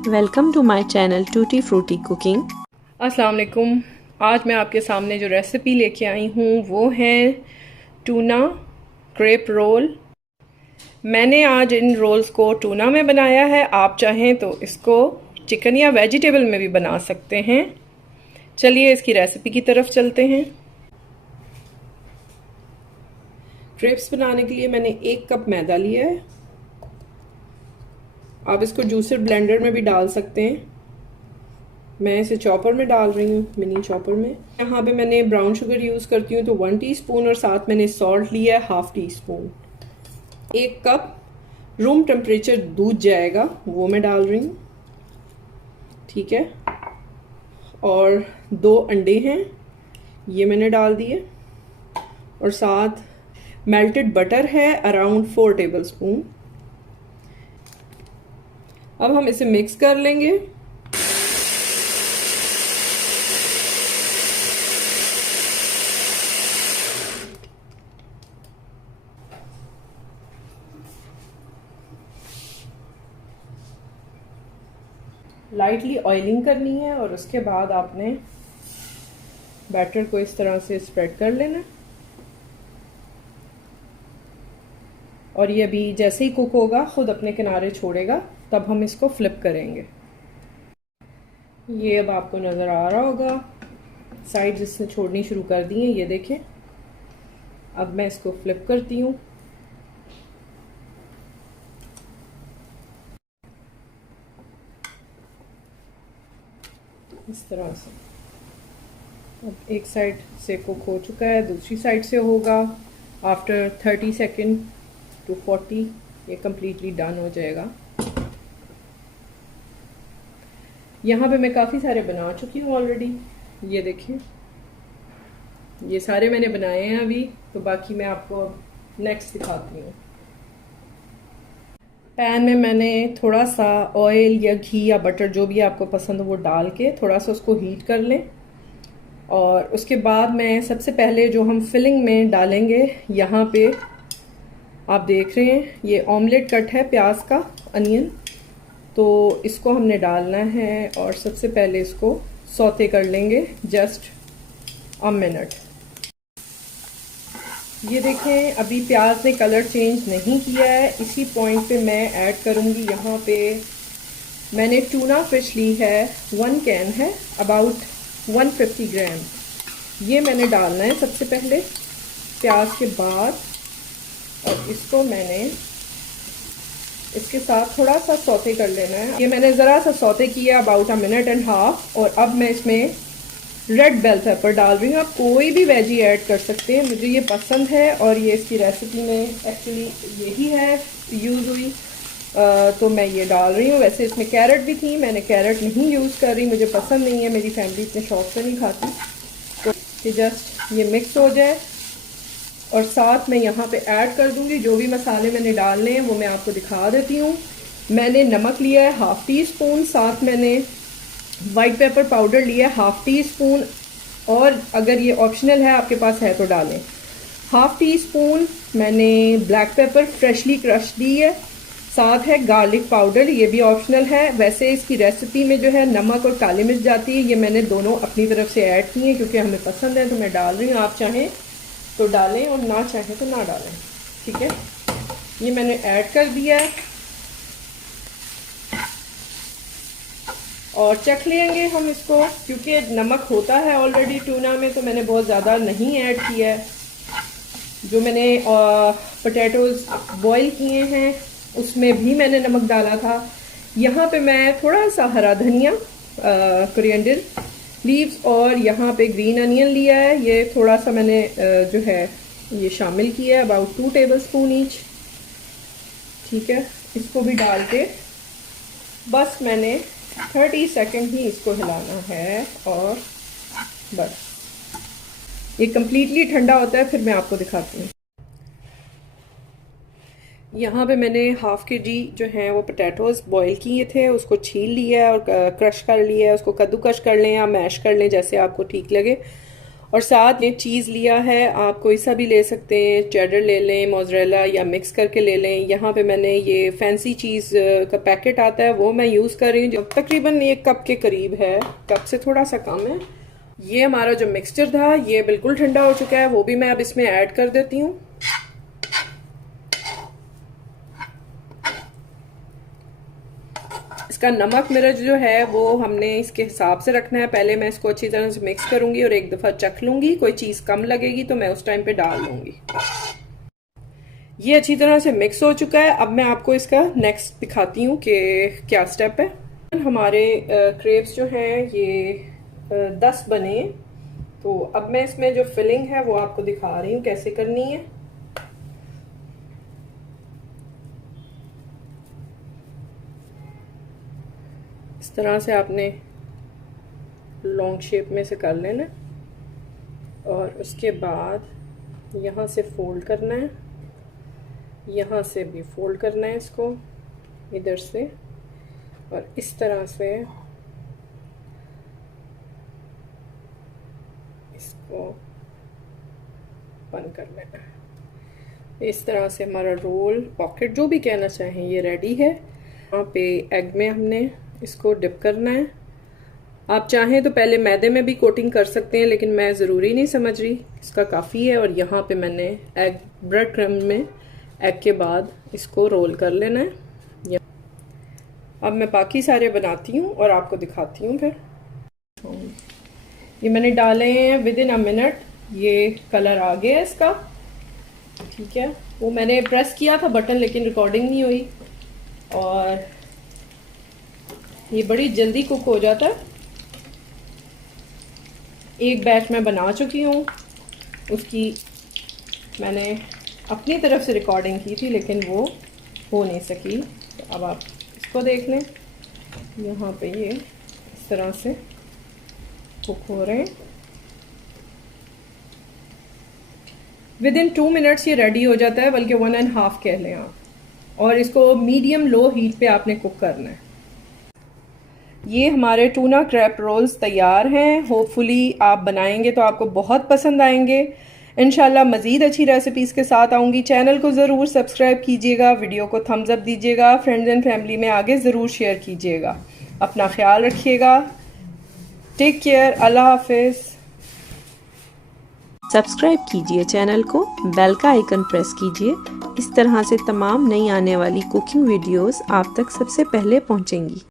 Welcome to my channel tutti frutti cooking. अस्सलाम वालेकुम। आज मैं आपके सामने जो रेसिपी लेके आई हूँ वो है टूना क्रेप रोल। मैंने आज इन रोल्स को टूना में बनाया है। आप चाहें तो इसको चिकन या वेजिटेबल में भी बना सकते हैं। चलिए इसकी रेसिपी की तरफ चलते हैं। क्रेप्स बनाने के लिए मैंने 1 कप मैदा लिया है। आप इसको जूसर ब्लेंडर में भी डाल सकते हैं। मैं इसे चॉपर में डाल रही हूँ, मिनी चॉपर में। यहाँ पे मैंने ब्राउन शुगर यूज़ करती हूँ तो 1 टीस्पून, और साथ मैंने सॉल्ट लिया है 1/2 टीस्पून। 1 कप रूम टेम्परेचर दूध जाएगा, वो मैं डाल रही हूँ। ठीक है, और 2 अंडे हैं, ये मैंने डाल दिए, और साथ मेल्टेड बटर है अराउंड 4 टेबलस्पून। अब हम इसे मिक्स कर लेंगे। लाइटली ऑयलिंग करनी है और उसके बाद आपने बैटर को इस तरह से स्प्रेड कर लेना। और ये अभी जैसे ही कुक होगा खुद अपने किनारे छोड़ेगा, तब हम इसको फ्लिप करेंगे। ये अब आपको नज़र आ रहा होगा, साइड्स इसने छोड़नी शुरू कर दी हैं, ये देखें। अब मैं इसको फ्लिप करती हूँ। इस तरह से अब एक साइड से कुक हो चुका है, दूसरी साइड से होगा। आफ्टर 30 सेकेंड टू 40 ये कम्प्लीटली डन हो जाएगा। यहाँ पे मैं काफ़ी सारे बना चुकी हूँ ऑलरेडी, ये देखिए। ये सारे मैंने बनाए हैं अभी, तो बाकी मैं आपको नेक्स्ट दिखाती हूँ। पैन में मैंने थोड़ा सा ऑयल या घी या बटर जो भी आपको पसंद हो वो डाल के थोड़ा सा उसको हीट कर लें। और उसके बाद मैं सबसे पहले जो हम फिलिंग में डालेंगे, यहाँ पे आप देख रहे हैं ये ऑमलेट कट है प्याज का, अनियन, तो इसको हमने डालना है। और सबसे पहले इसको सौते कर लेंगे जस्ट अ मिनट। ये देखें अभी प्याज ने कलर चेंज नहीं किया है। इसी पॉइंट पे मैं ऐड करूँगी, यहाँ पे मैंने टूना फिश ली है, 1 कैन है, अबाउट 150 ग्राम। ये मैंने डालना है सबसे पहले प्याज के बाद। और इसको मैंने इसके साथ थोड़ा सा सौते कर लेना है। ये मैंने ज़रा सा सौते किया अबाउट 1.5 मिनट। और अब मैं इसमें रेड बेल पेपर डाल रही हूँ। आप कोई भी वेजी ऐड कर सकते हैं, मुझे ये पसंद है और ये इसकी रेसिपी में एक्चुअली यही है यूज़ हुई, तो मैं ये डाल रही हूँ। वैसे इसमें कैरेट भी थी, मैंने कैरेट नहीं यूज़ कर रही, मुझे पसंद नहीं है, मेरी फैमिली इतने शौक से नहीं खाती। तो कि जस्ट ये मिक्स हो जाए, और साथ मैं यहाँ पे ऐड कर दूँगी जो भी मसाले मैंने डालने हैं वो मैं आपको दिखा देती हूँ। मैंने नमक लिया है 1/2 टीस्पून, साथ मैंने वाइट पेपर पाउडर लिया है 1/2 टीस्पून, और अगर ये ऑप्शनल है आपके पास है तो डालें। 1/2 टीस्पून मैंने ब्लैक पेपर फ्रेशली क्रश दी है। साथ है गार्लिक पाउडर, ये भी ऑप्शनल है। वैसे इसकी रेसिपी में जो है नमक और काली मिर्च जाती है, ये मैंने दोनों अपनी तरफ से ऐड की हैं क्योंकि हमें पसंद है तो मैं डाल रही हूँ। आप चाहें तो डालें और ना चाहें तो ना डालें, ठीक है। ये मैंने ऐड कर दिया है और चख लेंगे हम इसको, क्योंकि नमक होता है ऑलरेडी टूना में, तो मैंने बहुत ज़्यादा नहीं ऐड किया है। जो मैंने पोटैटोज़ बॉईल किए हैं उसमें भी मैंने नमक डाला था। यहाँ पे मैं थोड़ा सा हरा धनिया, कोरिएंडर लीव्स, और यहाँ पे ग्रीन अनियन लिया है, ये थोड़ा सा मैंने जो है ये शामिल किया है, अबाउट 2 टेबलस्पून ईच, ठीक है। इसको भी डाल के बस मैंने 30 सेकेंड ही इसको हिलाना है, और बस ये कम्प्लीटली ठंडा होता है फिर मैं आपको दिखाती हूँ। यहाँ पे मैंने 1/2 kg जो है वो पोटैटोज़ बॉईल किए थे, उसको छील लिया है और क्रश कर लिया है। उसको कद्दूकश कर लें या मैश कर लें, जैसे आपको ठीक लगे। और साथ में चीज़ लिया है, आप कोई सा भी ले सकते हैं, चेडर ले लें, मोज़रेला या मिक्स करके ले लें। यहाँ पे मैंने ये फैंसी चीज़ का पैकेट आता है वो मैं यूज़ कर रही हूँ, जो तकरीबन 1 कप के करीब है, कप से थोड़ा सा कम है। ये हमारा जो मिक्सचर था ये बिल्कुल ठंडा हो चुका है, वो भी मैं अब इसमें ऐड कर देती हूँ। इसका नमक मिर्च जो है वो हमने इसके हिसाब से रखना है। पहले मैं इसको अच्छी तरह से मिक्स करूंगी और एक दफ़ा चख लूंगी, कोई चीज़ कम लगेगी तो मैं उस टाइम पे डाल दूंगी। ये अच्छी तरह से मिक्स हो चुका है। अब मैं आपको इसका नेक्स्ट दिखाती हूँ कि क्या स्टेप है। हमारे क्रेप्स जो हैं ये 10 बने, तो अब मैं इसमें जो फिलिंग है वो आपको दिखा रही हूँ कैसे करनी है। इस तरह से आपने लॉन्ग शेप में से कर लेना और उसके बाद यहाँ से फोल्ड करना है, यहाँ से भी फोल्ड करना है इसको इधर से, और इस तरह से इसको बंद कर लेना है। इस तरह से हमारा रोल, पॉकेट, जो भी कहना चाहें, ये रेडी है। यहाँ पे एग में हमने इसको डिप करना है। आप चाहें तो पहले मैदे में भी कोटिंग कर सकते हैं, लेकिन मैं ज़रूरी नहीं समझ रही, इसका काफ़ी है। और यहाँ पे मैंने एग, ब्रेड क्रम्ब में एग के बाद इसको रोल कर लेना है। अब मैं बाकी सारे बनाती हूँ और आपको दिखाती हूँ फिर। ये मैंने डाले हैं विदिन अ मिनट, ये कलर आ गया इसका, ठीक है। वो मैंने प्रेस किया था बटन, लेकिन रिकॉर्डिंग नहीं हुई, और ये बड़ी जल्दी कुक हो जाता है। एक बैच मैं बना चुकी हूँ, उसकी मैंने अपनी तरफ से रिकॉर्डिंग की थी, लेकिन वो हो नहीं सकी। तो अब आप इसको देख लें, यहाँ पे ये इस तरह से कुक हो रहे हैं। विदिन 2 मिनट्स ये रेडी हो जाता है, बल्कि 1.5 कह लें आप। और इसको मीडियम लो हीट पे आपने कुक करना है। ये हमारे टूना क्रैप रोल्स तैयार हैं। होपफुली आप बनाएंगे तो आपको बहुत पसंद आएंगे। इंशाल्लाह मज़ीद अच्छी रेसिपीज़ के साथ आऊँगी। चैनल को ज़रूर सब्सक्राइब कीजिएगा, वीडियो को थम्स अप दीजिएगा, फ्रेंड्स एंड फैमिली में आगे ज़रूर शेयर कीजिएगा। अपना ख्याल रखिएगा। टेक केयर, अल्लाह हाफिज़। सब्सक्राइब कीजिए चैनल को, बेल का आइकन प्रेस कीजिए। इस तरह से तमाम नई आने वाली कुकिंग वीडियोस आप तक सबसे पहले पहुंचेंगी।